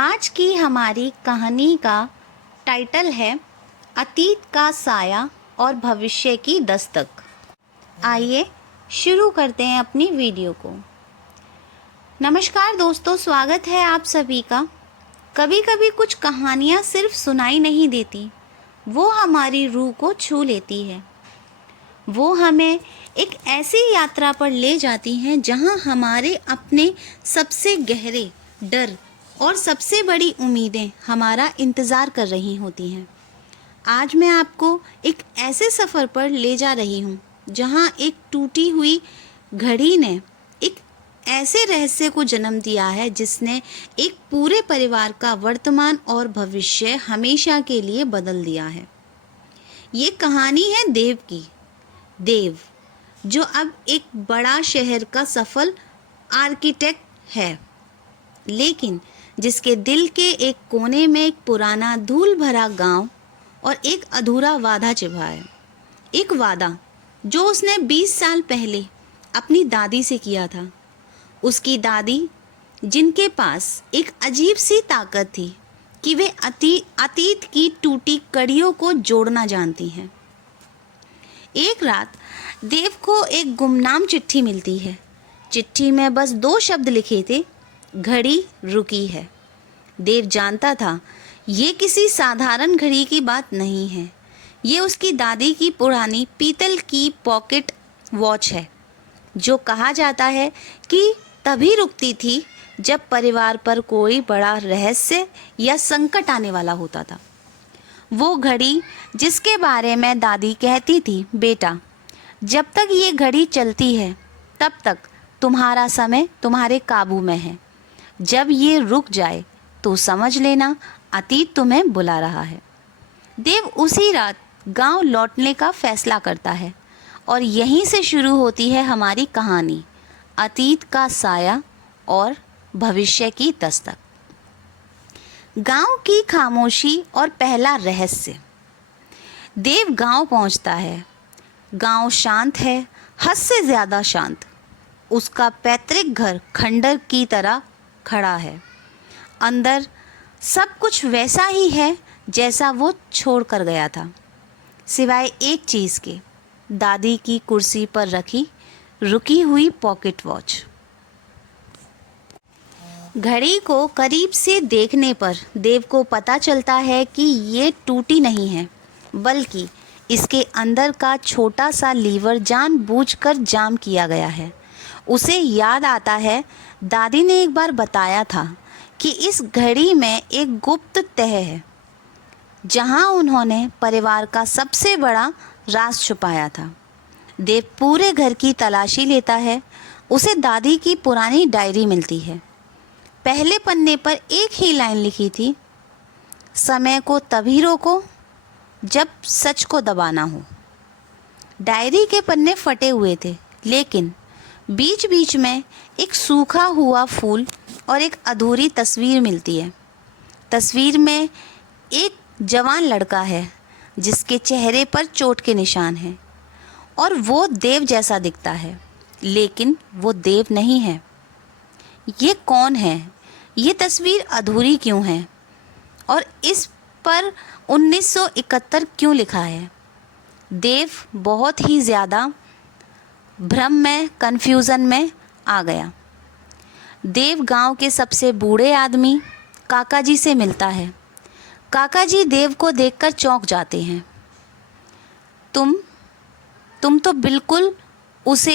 आज की हमारी कहानी का टाइटल है अतीत का साया और भविष्य की दस्तक। आइए शुरू करते हैं अपनी वीडियो को। नमस्कार दोस्तों, स्वागत है आप सभी का। कभी कभी कुछ कहानियाँ सिर्फ सुनाई नहीं देती, वो हमारी रूह को छू लेती है। वो हमें एक ऐसी यात्रा पर ले जाती हैं जहाँ हमारे अपने सबसे गहरे डर और सबसे बड़ी उम्मीदें हमारा इंतज़ार कर रही होती हैं। आज मैं आपको एक ऐसे सफ़र पर ले जा रही हूँ जहाँ एक टूटी हुई घड़ी ने एक ऐसे रहस्य को जन्म दिया है जिसने एक पूरे परिवार का वर्तमान और भविष्य हमेशा के लिए बदल दिया है। ये कहानी है देव की। देव जो अब एक बड़ा शहर का सफल आर्किटेक्ट है, लेकिन जिसके दिल के एक कोने में एक पुराना धूल भरा गांव और एक अधूरा वादा छिपा है। एक वादा जो उसने 20 साल पहले अपनी दादी से किया था। उसकी दादी जिनके पास एक अजीब सी ताकत थी कि वे अतीत की टूटी कड़ियों को जोड़ना जानती हैं। एक रात देव को एक गुमनाम चिट्ठी मिलती है। चिट्ठी में बस 2 शब्द लिखे थे, घड़ी रुकी है। देव जानता था ये किसी साधारण घड़ी की बात नहीं है, ये उसकी दादी की पुरानी पीतल की पॉकेट वॉच है, जो कहा जाता है कि तभी रुकती थी जब परिवार पर कोई बड़ा रहस्य या संकट आने वाला होता था। वो घड़ी जिसके बारे में दादी कहती थी, बेटा जब तक ये घड़ी चलती है तब तक तुम्हारा समय तुम्हारे काबू में है। जब ये रुक जाए तो समझ लेना अतीत तुम्हें बुला रहा है। देव उसी रात गांव लौटने का फैसला करता है और यहीं से शुरू होती है हमारी कहानी, अतीत का साया और भविष्य की दस्तक। गांव की खामोशी और पहला रहस्य। देव गांव पहुंचता है। गांव शांत है, हद से ज़्यादा शांत। उसका पैतृक घर खंडर की तरह खड़ा है। अंदर सब कुछ वैसा ही है जैसा वो छोड़ कर गया था, सिवाय एक चीज़ के, दादी की कुर्सी पर रखी रुकी हुई पॉकेट वॉच। घड़ी को करीब से देखने पर देव को पता चलता है कि ये टूटी नहीं है, बल्कि इसके अंदर का छोटा सा लीवर जानबूझकर जाम किया गया है। उसे याद आता है दादी ने एक बार बताया था कि इस घड़ी में एक गुप्त तह है जहां उन्होंने परिवार का सबसे बड़ा राज छुपाया था। देव पूरे घर की तलाशी लेता है। उसे दादी की पुरानी डायरी मिलती है। पहले पन्ने पर एक ही लाइन लिखी थी, समय को तभी रोको जब सच को दबाना हो। डायरी के पन्ने फटे हुए थे, लेकिन बीच बीच में एक सूखा हुआ फूल और एक अधूरी तस्वीर मिलती है। तस्वीर में एक जवान लड़का है जिसके चेहरे पर चोट के निशान हैं और वो देव जैसा दिखता है, लेकिन वो देव नहीं है। ये कौन है? ये तस्वीर अधूरी क्यों है? और इस पर 1971 क्यों लिखा है? देव बहुत ही ज़्यादा भ्रम में, कन्फ्यूज़न में आ गया। देव गांव के सबसे बूढ़े आदमी काका जी से मिलता है। काका जी देव को देखकर चौंक जाते हैं। तुम तो बिल्कुल उस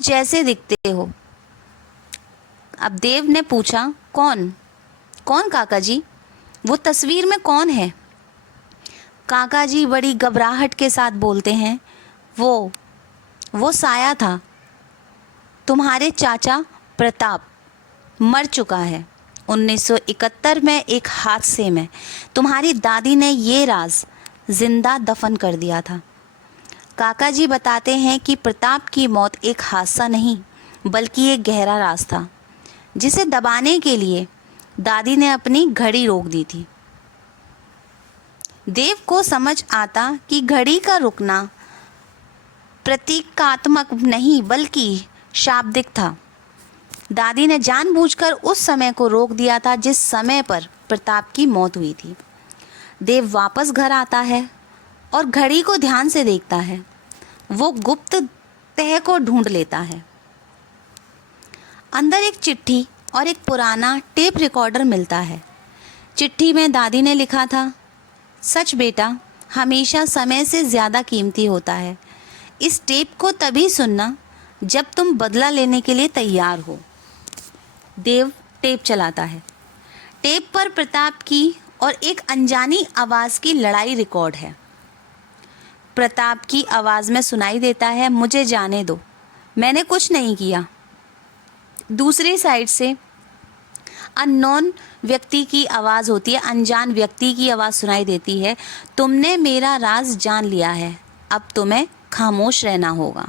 जैसे दिखते हो। अब देव ने पूछा, कौन काका जी? वो तस्वीर में कौन है? काका जी बड़ी घबराहट के साथ बोलते हैं, वो साया था। तुम्हारे चाचा प्रताप मर चुका है। 1971 में एक हादसे में तुम्हारी दादी ने ये राज जिंदा दफन कर दिया था। काका जी बताते हैं कि प्रताप की मौत एक हादसा नहीं, बल्कि एक गहरा राज था, जिसे दबाने के लिए दादी ने अपनी घड़ी रोक दी थी। देव को समझ आता कि घड़ी का रुकना प्रतीकात्मक नहीं बल्कि शाब्दिक था। दादी ने जानबूझकर उस समय को रोक दिया था जिस समय पर प्रताप की मौत हुई थी। देव वापस घर आता है और घड़ी को ध्यान से देखता है। वो गुप्त तह को ढूंढ लेता है। अंदर एक चिट्ठी और एक पुराना टेप रिकॉर्डर मिलता है। चिट्ठी में दादी ने लिखा था, सच बेटा हमेशा समय से ज़्यादा कीमती होता है। इस टेप को तभी सुनना जब तुम बदला लेने के लिए तैयार हो। देव टेप चलाता है। टेप पर प्रताप की और एक अनजानी आवाज़ की लड़ाई रिकॉर्ड है। प्रताप की आवाज़ में सुनाई देता है, मुझे जाने दो, मैंने कुछ नहीं किया। दूसरी साइड से अननोन व्यक्ति की आवाज़ होती है, अनजान व्यक्ति की आवाज़ सुनाई देती है, तुमने मेरा राज जान लिया है, अब तुम्हें खामोश रहना होगा।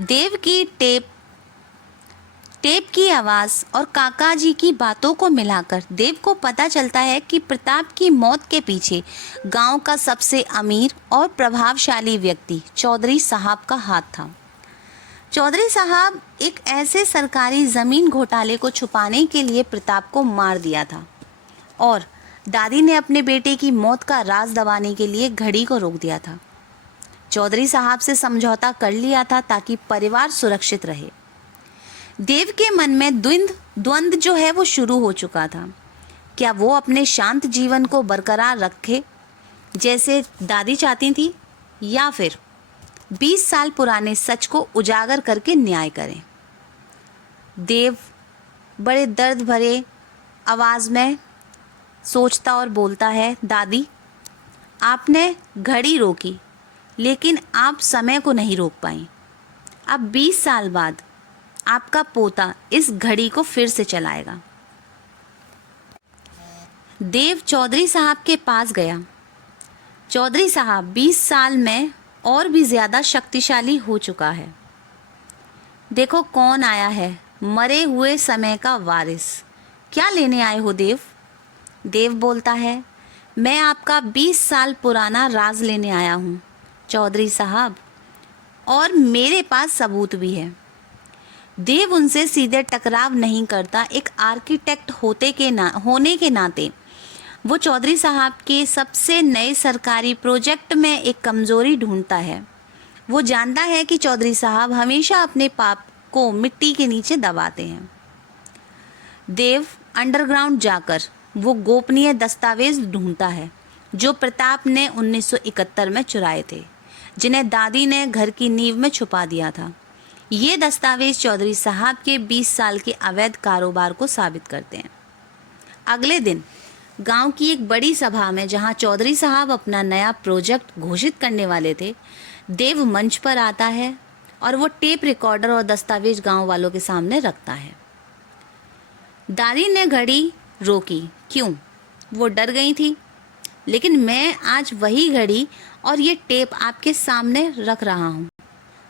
देव की टेप की आवाज़ और काका जी की बातों को मिलाकर देव को पता चलता है कि प्रताप की मौत के पीछे गांव का सबसे अमीर और प्रभावशाली व्यक्ति चौधरी साहब का हाथ था। चौधरी साहब एक ऐसे सरकारी ज़मीन घोटाले को छुपाने के लिए प्रताप को मार दिया था और दादी ने अपने बेटे की मौत का राज दबाने के लिए घड़ी को रोक दिया था। चौधरी साहब से समझौता कर लिया था ताकि परिवार सुरक्षित रहे। देव के मन में द्वंद्व जो है वो शुरू हो चुका था। क्या वो अपने शांत जीवन को बरकरार रखे जैसे दादी चाहती थी, या फिर 20 साल पुराने सच को उजागर करके न्याय करें। देव बड़े दर्द भरे आवाज़ में सोचता और बोलता है, दादी आपने घड़ी रोकी लेकिन आप समय को नहीं रोक पाई। अब 20 साल बाद आपका पोता इस घड़ी को फिर से चलाएगा। देव चौधरी साहब के पास गया। चौधरी साहब 20 साल में और भी ज़्यादा शक्तिशाली हो चुका है। देखो कौन आया है, मरे हुए समय का वारिस। क्या लेने आए हो देव? देव बोलता है, मैं आपका 20 साल पुराना राज लेने आया हूँ चौधरी साहब, और मेरे पास सबूत भी है। देव उनसे सीधे टकराव नहीं करता। एक आर्किटेक्ट होने के नाते वो चौधरी साहब के सबसे नए सरकारी प्रोजेक्ट में एक कमज़ोरी ढूंढता है। वो जानता है कि चौधरी साहब हमेशा अपने पाप को मिट्टी के नीचे दबाते हैं। देव अंडरग्राउंड जाकर वो गोपनीय दस्तावेज ढूंढता है जो प्रताप ने 1971 में चुराए थे, जिन्हें दादी ने घर की नींव में छुपा दिया था। ये दस्तावेज चौधरी साहब के 20 साल के अवैध कारोबार को साबित करते हैं। अगले दिन गांव की एक बड़ी सभा में, जहां चौधरी साहब अपना नया प्रोजेक्ट घोषित करने वाले थे, देव मंच पर आता है और वो टेप रिकॉर्डर और दस्तावेज गांव वालों के सामने रखता है। दादी ने घड़ी रोकी, क्यों? वो डर गई थी, लेकिन मैं आज वही घड़ी और ये टेप आपके सामने रख रहा हूँ।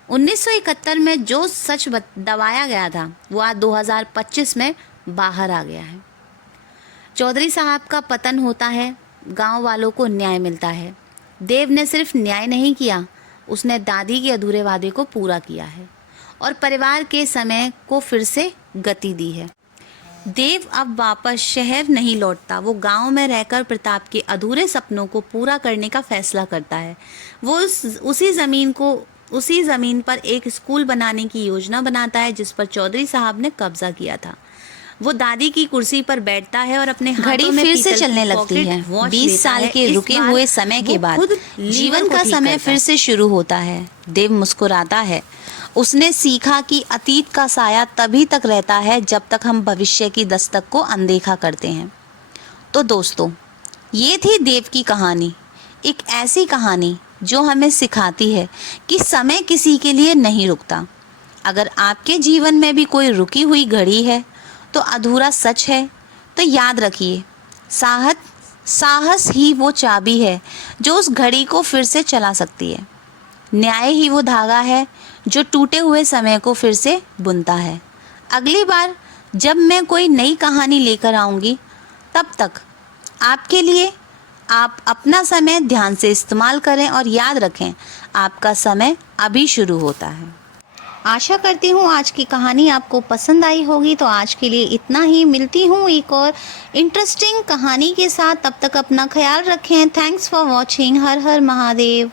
1971 में जो सच दबाया गया था वो आज 2025 में बाहर आ गया है। चौधरी साहब का पतन होता है, गांव वालों को न्याय मिलता है। देव ने सिर्फ न्याय नहीं किया, उसने दादी के अधूरे वादे को पूरा किया है और परिवार के समय को फिर से गति दी है। देव अब वापस शहर नहीं लौटता। वो गांव में रहकर प्रताप के अधूरे सपनों को पूरा करने का फैसला करता है। वो उसी ज़मीन पर एक स्कूल बनाने की योजना बनाता है जिस पर चौधरी साहब ने कब्जा किया था। वो दादी की कुर्सी पर बैठता है और अपने घड़ी फिर से चलने लगती है। 20 साल के रुके हुए समय के बाद जीवन का समय फिर से शुरू होता है। देव मुस्कुराता है। उसने सीखा कि अतीत का साया तभी तक रहता है जब तक हम भविष्य की दस्तक को अनदेखा करते हैं। तो दोस्तों, ये थी देव की कहानी। एक ऐसी कहानी जो हमें सिखाती है कि समय किसी के लिए नहीं रुकता। अगर आपके जीवन में भी कोई रुकी हुई घड़ी है तो अधूरा सच है, तो याद रखिए, साहस ही वो चाबी है जो उस घड़ी को फिर से चला सकती है। न्याय ही वो धागा है जो टूटे हुए समय को फिर से बुनता है। अगली बार जब मैं कोई नई कहानी लेकर आऊँगी, तब तक आपके लिए आप अपना समय ध्यान से इस्तेमाल करें और याद रखें, आपका समय अभी शुरू होता है। आशा करती हूँ आज की कहानी आपको पसंद आई होगी। तो आज के लिए इतना ही, मिलती हूँ एक और इंटरेस्टिंग कहानी के साथ। तब तक अपना ख्याल रखें। Thanks for watching. Her her Mahadev.